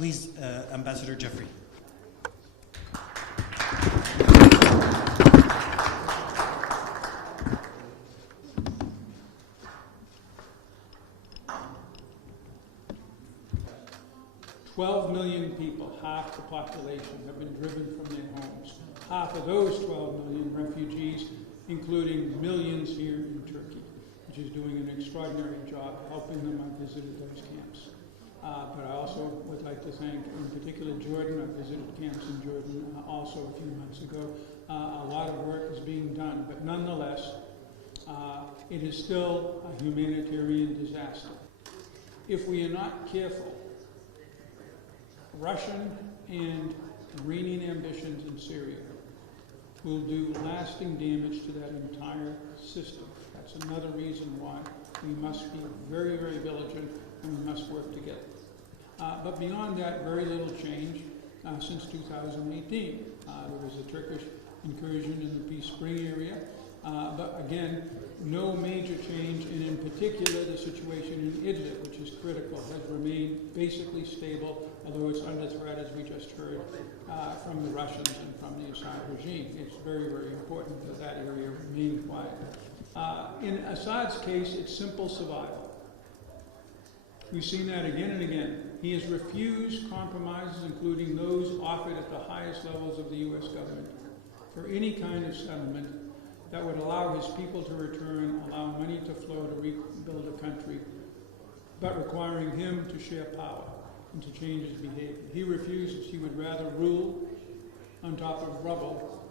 please, Ambassador Jeffrey. $12 million people, half the population, have been driven from their homes. Half of those 12 million refugees, including millions here in Turkey, which is doing an extraordinary job helping them. I visited those camps. But I also would like to thank, in particular, Jordan. I visited camps in Jordan also a few months ago. A lot of work is being done, but nonetheless, it is still a humanitarian disaster. If we are not careful, Russian and Iranian ambitions in Syria will do lasting damage to that entire system. That's another reason why we must be very, very vigilant and we must work together. But beyond that, very little change since 2018. There was a Turkish incursion in the Peace Spring area, but again, no major change, and in particular, the situation in Idlib, which is critical, has remained basically stable, although it's under threat, as we just heard, from the Russians and from the Assad regime. It's very, very important that that area remain quiet. In Assad's case, it's simple survival. We've seen that again and again. He has refused compromises, including those offered at the highest levels of the U.S. government, for any kind of settlement that would allow his people to return, allow money to flow to rebuild a country, but requiring him to share power and to change his behavior. He refuses. He would rather rule on top of rubble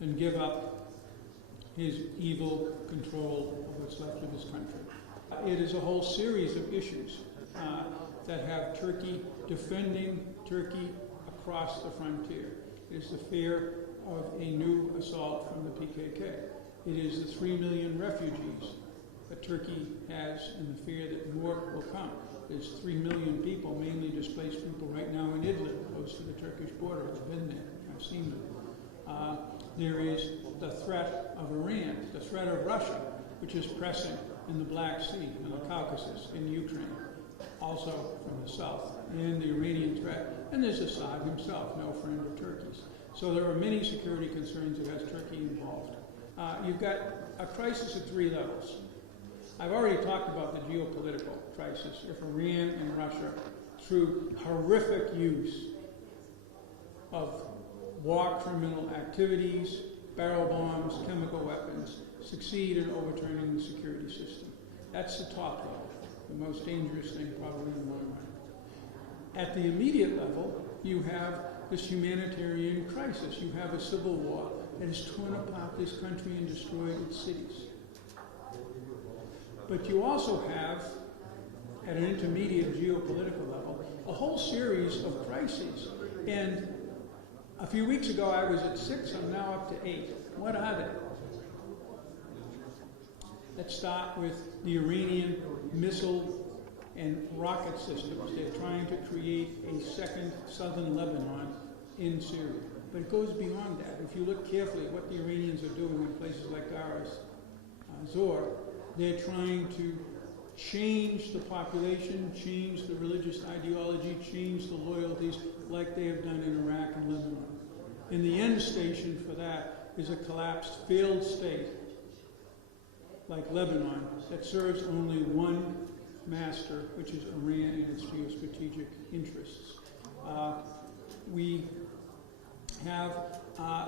than give up his evil control of what's left of his country. It is a whole series of issues that have Turkey defending Turkey across the frontier. It is the fear of a new assault from the PKK. It is the 3 million refugees that Turkey has and the fear that more will come. There's 3 million people, mainly displaced people right now in Idlib, close to the Turkish border. I've been there, I've seen them. There is the threat of Iran, the threat of Russia, which is pressing in the Black Sea, in the Caucasus, in Ukraine, also from the south, and the Iranian threat. And there's Assad himself, no friend of Turkey's. So there are many security concerns that has Turkey involved. You've got a crisis at 3 levels. I've already talked about the geopolitical crisis. If Iran and Russia, through horrific use of war criminal activities, barrel bombs, chemical weapons, succeed in overturning the security system. That's the top level, the most dangerous thing probably in the long run. At the immediate level, you have this humanitarian crisis. You have a civil war that has torn apart this country and destroyed its cities. But you also have, at an intermediate geopolitical level, a whole series of crises. And a few weeks ago I was at 6, I'm now up to 8. What are they? Let's start with the Iranian missile and rocket systems. They're trying to create a second southern Lebanon in Syria. But it goes beyond that. If you look carefully at what the Iranians are doing in places like Dar Zor, they're trying to change the population, change the religious ideology, change the loyalties like they have done in Iraq and Lebanon. And the end station for that is a collapsed, failed state like Lebanon that serves only one master, which is Iran and its geostrategic interests. We have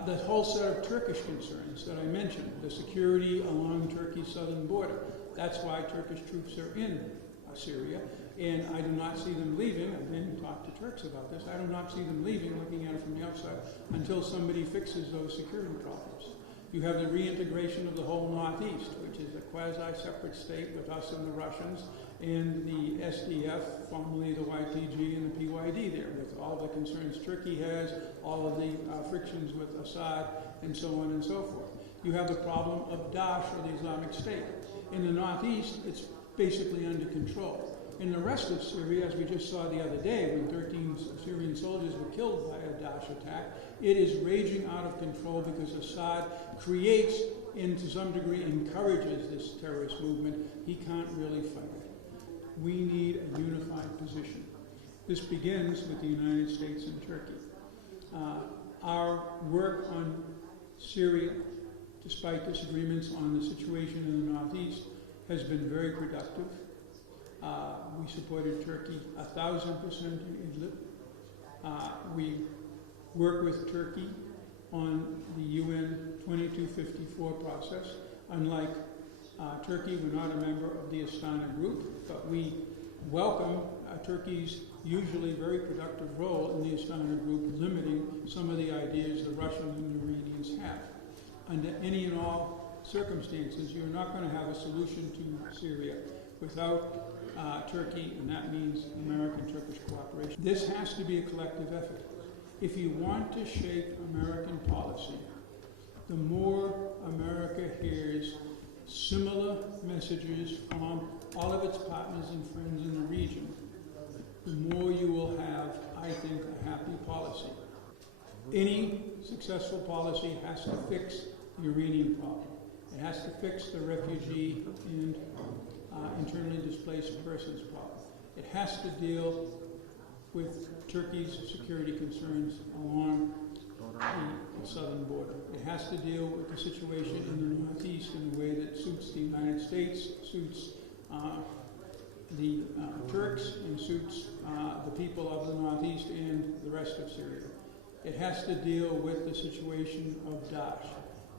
the whole set of Turkish concerns that I mentioned, the security along Turkey's southern border. That's why Turkish troops are in Syria, and I do not see them leaving. I've been talked to Turks about this. I do not see them leaving, looking at it from the outside, until somebody fixes those security problems. You have the reintegration of the whole Northeast, which is a quasi-separate state with us and the Russians, and the SDF, formerly the YPG and the PYD there, with all the concerns Turkey has, all of the frictions with Assad, and so on and so forth. You have the problem of Daesh, or the Islamic State. In the Northeast, it's basically under control. In the rest of Syria, as we just saw the other day, when 13 Syrian soldiers were killed by a Daesh attack, it is raging out of control because Assad creates and to some degree encourages this terrorist movement. He can't really fight it. We need a unified position. This begins with the United States and Turkey. Our work on Syria, despite disagreements on the situation in the Northeast, has been very productive. We supported Turkey 1,000% in Idlib. We work with Turkey on the UN 2254 process. Unlike Turkey, we're not a member of the Astana group, but we welcome Turkey's usually very productive role in the Astana group, limiting some of the ideas the Russians and the Iranians have. Under any and all circumstances, you're not going to have a solution to Syria without Turkey, and that means American-Turkish cooperation. This has to be a collective effort. If you want to shape American policy, the more America hears similar messages from all of its partners and friends in the region, the more you will have, I think, a happy policy. Any successful policy has to fix the Iranian problem. It has to fix the refugee and internally displaced persons problem. It has to deal with Turkey's security concerns along the southern border. It has to deal with the situation in the Northeast in a way that suits the United States, suits the Turks, and suits the people of the Northeast and the rest of Syria. It has to deal with the situation of Daesh.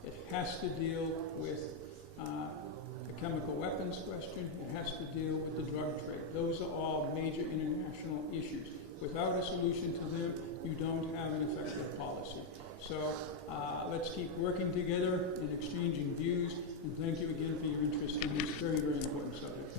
It has to deal with the chemical weapons question. It has to deal with the drug trade. Those are all major international issues. Without a solution to them, you don't have an effective policy. So let's keep working together and exchanging views, and thank you again for your interest in this very, very important subject.